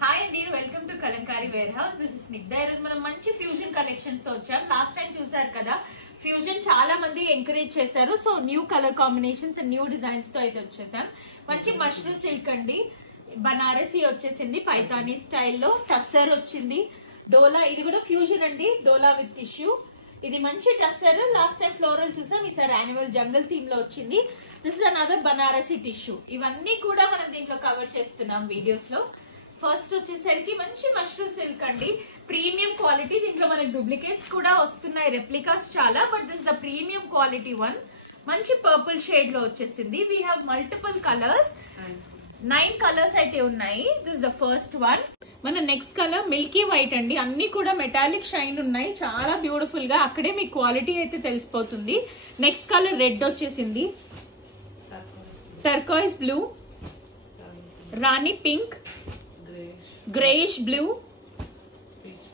Hi అండి, welcome to Kalamkari warehouse. This is Snigdha. ఈరోజు మనం మంచి ఫ్యూజన్ కలెక్షన్స్ తో వచ్చాం. లాస్ట్ టైం చూసారు కదా, ఫ్యూజన్ చాలా మంది ఎంకరేజ్ చేశారు. So new colour combinations and new designs తో అయితే వచ్చేసాం. మంచి మష్రూమ్ సిల్క్ అండి, బనారసి వచ్చేసింది, పైతానీ స్టైల్లో, టస్సర్ వచ్చింది, డోలా, ఇది కూడా ఫ్యూజన్ అండి, డోలా విత్ టిష్యూ. ఇది మంచి టస్సర్. లాస్ట్ టైం ఫ్లోరల్ చూసాం, ఈసారి యాన్యువల్ జంగల్ థీమ్ లో వచ్చింది. This is another Banarasi tissue. ఇవన్నీ కూడా మనం దీంట్లో కవర్ చేస్తున్నాం వీడియోస్ లో. ఫస్ట్ వచ్చేసరికి మంచి మష్రూమ్ సిల్క్ అండి, ప్రీమియం క్వాలిటీ. దీంట్లో మనకి డూప్లికేట్స్ కూడా వస్తున్నాయి, రెప్లికాస్ చాలా, but this the premium quality one. మంచి పర్పుల్ షేడ్ లో వచ్చేసింది. We have multiple colours, 9 colours అయితే ఉన్నాయి. This the first one. మన నెక్స్ట్ కలర్ మిల్కీ వైట్ అండి, అన్ని కూడా మెటాలిక్ షైన్ ఉన్నాయి, చాలా బ్యూటిఫుల్ గా. అక్కడే మీకు క్వాలిటీ అయితే తెలిసిపోతుంది. నెక్స్ట్ కలర్ రెడ్ వచ్చేసింది, turquoise blue, Rani pink, greyish blue,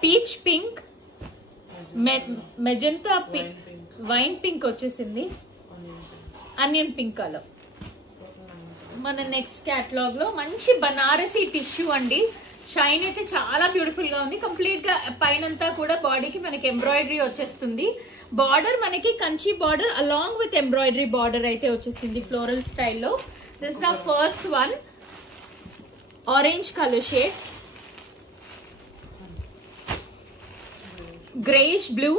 peach pink, magenta pink, wine pink వచ్చేసింది, ఆనియన్ పింక్ కలర్. మన నెక్స్ట్ క్యాటలాగ్ లో మంచి బనారసి టిష్యూ అండి, షైన్ అయితే చాలా బ్యూటిఫుల్ గా ఉంది. కంప్లీట్ గా పైనంతా కూడా బాడీకి మనకి ఎంబ్రాయిడరీ వచ్చేస్తుంది. బార్డర్ మనకి Kanchi border along with embroidery border అయితే వచ్చేసింది ఫ్లోరల్ స్టైల్లో. This is the first one, orange colour shade, greyish blue,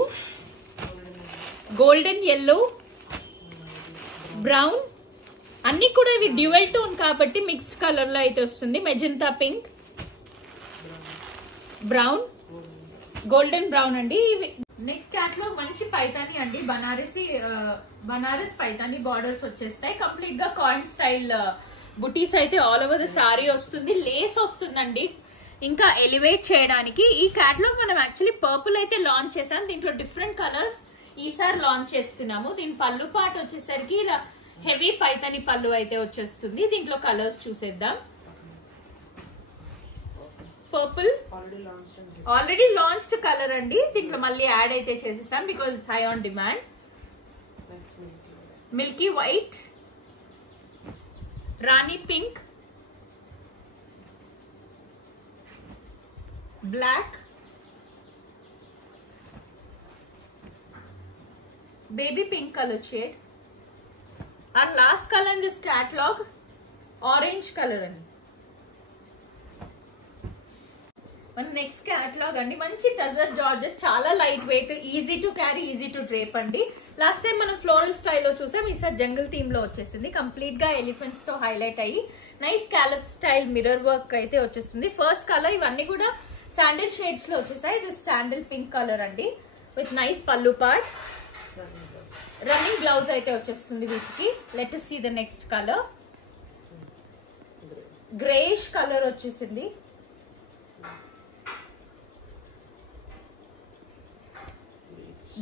golden yellow, brown, అన్ని కూడా ఇవి డ్యూయల్ టోన్ కాబట్టి మిక్స్డ్ కలర్ లో అయితే వస్తుంది. Magenta pink, brown, golden brown అండి. నెక్స్ట్ దాంట్లో మంచి పైతానీ అండి, బనారస్ పైతానీ బార్డర్స్ వచ్చేస్తాయి. కంప్లీట్ గా కాయిన్ స్టైల్ బుటీస్ అయితే ఆల్ ఓవర్ ద సారీ వస్తుంది. లేస్ వస్తుందండి ఇంకా ఎలివేట్ చేయడానికి. ఈ క్యాటలాగ్ మనం యాక్చువల్లీ పర్పుల్ అయితే లాంచ్ చేసాం, దీంట్లో డిఫరెంట్ కలర్స్ ఈసారి లాంచ్ చేస్తున్నాము. దీని పళ్ళు పాట వచ్చేసరికి ఇలా హెవీ పైతానీ పళ్ళు అయితే వచ్చేస్తుంది. దీంట్లో కలర్స్ చూసేద్దాం. పర్పుల్ ఆల్రెడీ లాంచ్డ్ కలర్ అండి, దీంట్లో మళ్ళీ యాడ్ అయితే చేసేసాం because it's high on demand. Milky white, rani pink, black, baby pink color shade, and last color in this catalog orange color అండి. మన నెక్స్ట్ క్యాటలాగ్ అండి, మంచి టజర్ జార్జెస్, చాలా light weight, easy to carry, easy to drape అండి. Last time మనం floral స్టైల్లో చూసాం, ఈసారి జంగల్ థీమ్ లో వచ్చేసింది. కంప్లీట్ గా ఎలిఫెంట్స్ తో హైలైట్ అయ్యి నైస్ క్యాలప్ స్టైల్ మిర్రర్ వర్క్ అయితే వచ్చేస్తుంది. ఫస్ట్ కలర్, ఇవన్నీ కూడా శాండిల్ షేడ్స్ లో వచ్చేసాయి. దిస్ శాండిల్ పింక్ కలర్ అండి with nice pallu part, running blouse అయితే వచ్చేస్తుంది వీటికి. Let us see the next colour, greyish colour వచ్చేసింది,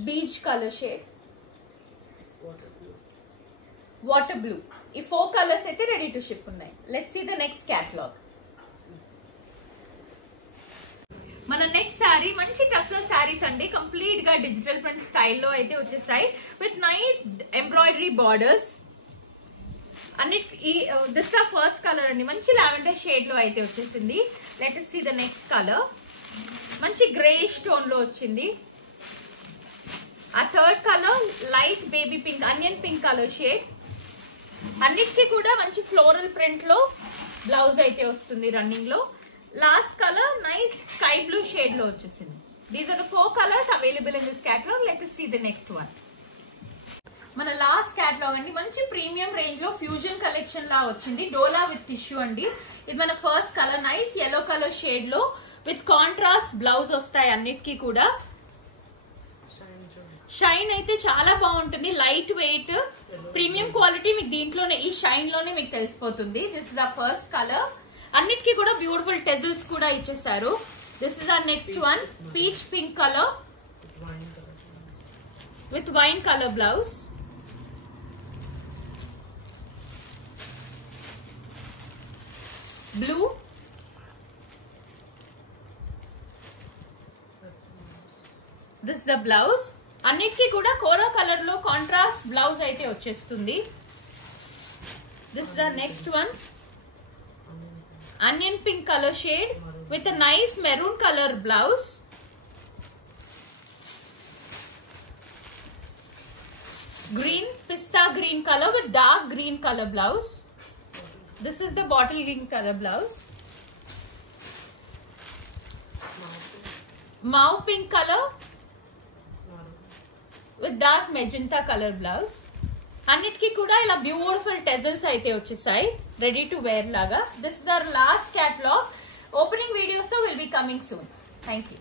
beach colour shade, water blue. ఈ 4 కలర్స్ అయితే రెడీ టు షిప్ ఉన్నాయి. Let's see the next catalogue. మన నెక్స్ట్ శారీ మంచి టస్సర్ శారీస్ అండి, కంప్లీట్ గా డిజిటల్ ప్రింట్ స్టైల్లో అయితే వచ్చేసాయి విత్ నైస్ ఎంబ్రాయిడరీ బార్డర్స్. అన్నిటి దిస్ ఆ ఫస్ట్ కలర్ అండి, మంచి లావెండర్ షేడ్ లో అయితే వచ్చేసింది. Let us see the next colour, మంచి గ్రేయిష్ టోన్ లో వచ్చింది. ఆ third colour light baby pink, onion pink colour shade. అన్నిటికీ కూడా మంచి ఫ్లోరల్ ప్రింట్ లో బ్లౌజ్ అయితే వస్తుంది రన్నింగ్ లో. Last colour nice sky blue shade లో వచ్చేసింది. దీస్ ఆర్ ద 4 colours available in this catalogue. Let us see the next one. మన లాస్ట్ క్యాటలాగ్ అండి, మంచి ప్రీమియం రేంజ్ లో ఫ్యూజన్ కలెక్షన్ లా వచ్చింది, డోలా విత్ టిష్యూ అండి. ఇది మన first colour, nice yellow colour shade లో విత్ కాంట్రాస్ట్ బ్లౌజ్ వస్తాయి. అన్నిటికీ కూడా షైన్ అయితే చాలా బాగుంటుంది, లైట్ వెయిట్, ప్రీమియం క్వాలిటీ. మీకు దీంట్లోనే ఈ షైన్ లోనే మీకు తెలిసిపోతుంది. This is a first colour. అన్నిటికీ కూడా బ్యూటిఫుల్ టెజల్స్ కూడా ఇచ్చేసారు. This is our next one, peach pink colour with wine colour blouse, blue, this is the blouse. అన్నిటికీ కూడా కోరా కలర్ లో కాంట్రాస్ట్ బ్లౌజ్ అయితే వచ్చేస్తుంది. This is the next one. Onion pink color shade with a nice maroon color blouse. Green, pista green color with dark green color blouse. This is the bottle green color blouse. Mauve pink color with dark magenta color blouse. అన్నిటికీ కూడా ఇలా beautiful tassels అయితే వచ్చేసాయి ready to wear లాగా. This is our last catalogue. Opening videos తో will be coming soon. Thank you.